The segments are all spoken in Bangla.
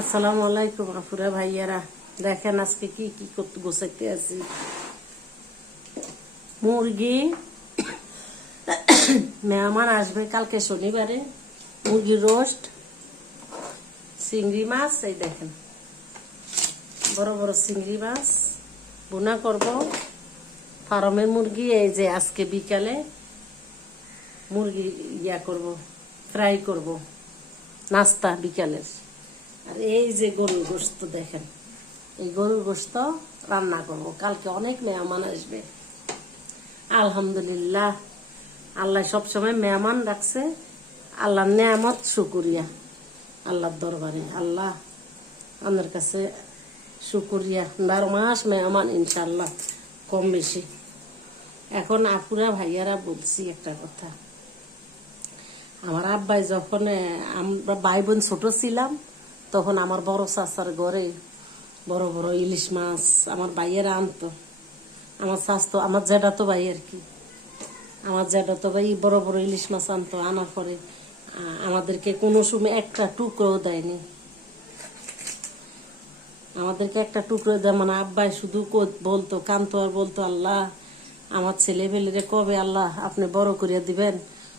আসসালামু আলাইকুম আপুরা ভাইয়ারা, দেখেন আজকে কি কি করতে গোছাইতে আছি। মুরগি মেহমান আসবে কালকে শনিবারে, মুরগি রোস্ট, চিংড়ি মাছ, এই দেখেন বড় বড় চিংড়ি মাছ ভুনা করব, ফার্মের মুরগি এই যে আজকে বিকালে মুরগি করব, ফ্রাই করব নাস্তা বিকালের। আর এই যে গরুর গোশত দেখেন, এই গরুর গোশত রান্না করব, কালকে অনেক মেহমান আসবে। আলহামদুলিল্লাহ, আল্লাহ সবসময় মেহমান রাখছে, আল্লাহর নেয়ামত শুকরিয়া, আল্লাহর দরবারে আল্লাহ আমার কাছে শুকরিয়া। 12 মাস মেহমান ইনশাল্লাহ কম বেশি। এখন আপুরা ভাইয়ারা বলছি একটা কথা, আমার আব্বাই যখন আমরা ভাই বোন ছোট ছিলাম তখন আমার বড় চাচার ঘরে বড় বড় ইলিশ মাছ আমার ভাইয়েরা আনতো। আমার স্বাস্থ্য আমার জেঠাতো ভাই আর কি, আমার জেঠাতো ভাই বড় বড় ইলিশ মাছ আনতো, আনার পরে আমাদেরকে কোনো সময় একটা টুকরোও দেয়নি, আমাদেরকে একটা টুকরো দেয় মানে আব্বাই শুধু বলতো, কানতো আর বলতো, আল্লাহ আমার ছেলেবেলেরে কবে আল্লাহ আপনি বড় করিয়া দিবেন,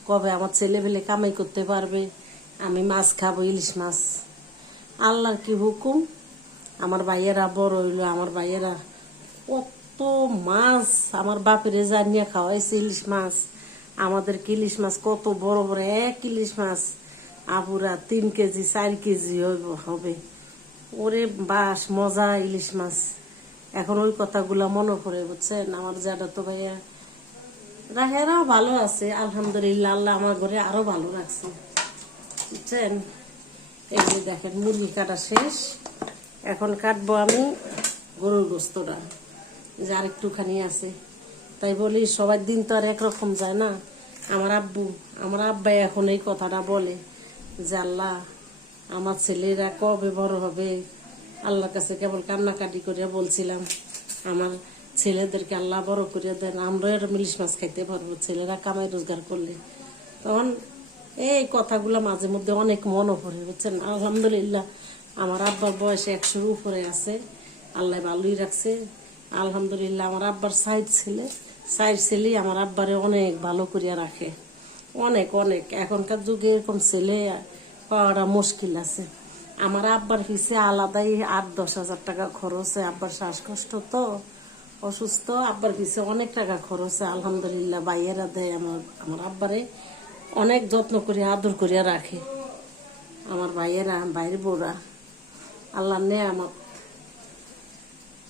কবে আমার ছেলেবেলে কামাই করতে পারবে, আমি মাছ খাবো, ইলিশ মাছ। আল্লাহর কি হুকুম, আমার ভাইয়েরা বড় হইলো, আমার ভাইয়েরা কত মাছ আমার বাপেরে জানিয়ে খাওয়াইছে ইলিশ মাছ, আমাদেরকে ইলিশ মাছ কত বড় বড়, এক ইলিশ মাছ আপুরা 3 কেজি 4 কেজি হবে। ওরে বাস মজা ইলিশ মাছ। এখন ওই কথাগুলা মনে পড়ে, বুঝছেন। আমার জ্যাঠাতো ভাইয়া রাহেরাও ভালো আছে আলহামদুলিল্লাহ, আল্লাহ আমার ঘরে আরো ভালো রাখছে, বুঝছেন। এই যে দেখেন মুরগি কাটা শেষ, এখন কাটবো আমি গরুর গোস্তটা, যে আর একটুখানি আছে। তাই বলি সবার দিন তো আর একরকম যায় না। আমার আব্বাই এখন এই কথাটা বলে যে আল্লাহ আমার ছেলেরা কবে বড় হবে, আল্লাহর কাছে কেবল কান্নাকাটি করিয়া বলছিলাম আমার ছেলেদেরকে আল্লাহ বড় করিয়া দেন, আমরা এরকম ইলিশ মাছ খাইতে পারবো, ছেলেরা কামাই রোজগার করলে। তখন এই কথাগুলো মাঝে মধ্যে অনেক মনে পড়ে, বুঝছেন। আলহামদুলিল্লাহ আমার আব্বার বয়স 100-র উপরে আছে, আল্লাহ ভালোই রাখছে আলহামদুলিল্লাহ। আমার আব্বার 4 ছেলে আমার আব্বারে অনেক ভালো করিয়া রাখে, অনেক অনেক। এখনকার যুগে এরকম ছেলে পাওয়াটা মুশকিল আছে। আমার আব্বার পিছিয়ে আলাদাই 8-10 হাজার টাকা খরচ হয়, আব্বার শ্বাসকষ্ট তো অসুস্থ, আব্বার পিছিয়ে অনেক টাকা খরচ হয়। আলহামদুলিল্লাহ ভাইয়েরা দেয় আমার আব্বারে অনেক যত্ন করে আদর করিয়া রাখে আমার ভাইয়েরা, ভাইয়ের বউরা, আল্লাহ নেয়ামত,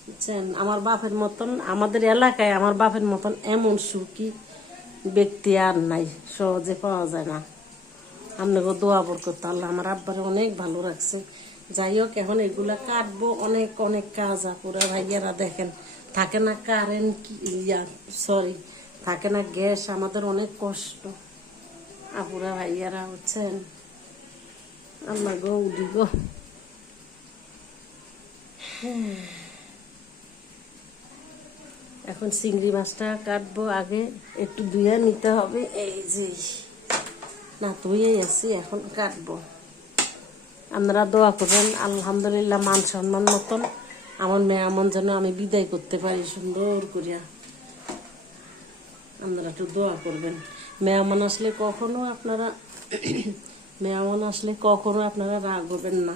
বুঝছেন। আমার বাপের মতন আমাদের এলাকায় আমার বাপের মতন এমন সুখী ব্যক্তি আর নাই, সহজে পাওয়া যায় না। আপনাকে দোয়া বরকত, আল্লাহ আমার আব্বারে অনেক ভালো রাখছে। যাই হোক, এখন এগুলা কাটবো, অনেক অনেক কাজ। আপুরা ভাইয়ারা দেখেন, থাকে না কারেন্ট, থাকে না গ্যাস, আমাদের অনেক কষ্ট আপুরা ভাইয়ারা, বুঝছেন। আল্লাহ গো উডি গো। এখন চিংড়ি মাছটা কাটবো, আগে একটু ধুয়ে নিতে হবে, এই যে না ধুয়েই আছি, এখন কাটবো। আপনারা দোয়া করবেন আলহামদুলিল্লাহ, মান সম্মান মতন আমার মেহমান যেন আমি বিদায় করতে পারি সুন্দর করিয়া। আপনারা একটু দোয়া করবেন। মেহমান আসলে কখনো আপনারা রাগ হবেন না,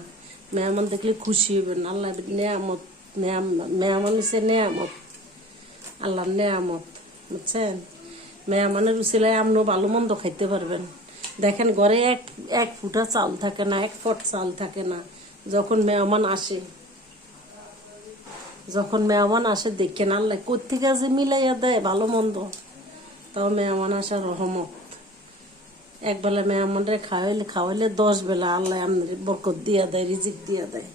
মেহমান দেখলে খুশি হবেন। আল্লাহ নেয়ামত, মেহমান হচ্ছে নেয়ামত, আল্লাহর নেয়ামত, বুঝছেন। মেহমানের উচিলায় আপনিও ভালো মন্দ খাইতে পারবেন। দেখেন ঘরে এক ফুটা চাল থাকে না, 1 পট চাল থাকে না। যখন মেহমান আসে দেখেন আল্লাহ কোত্থেকে যে মিলাইয়া দেয় ভালো মন্দ। তাও মেহমান আসা রহমত। একবেলা মেহমানরে খাওয়াইলে 10 বেলা আল্লাহ আপনার বরকত দিয়া দেয়, রিজিক দিয়া দেয়।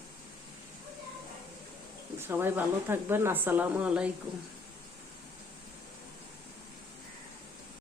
সবাই ভালো থাকবেন। আসসালামু আলাইকুম।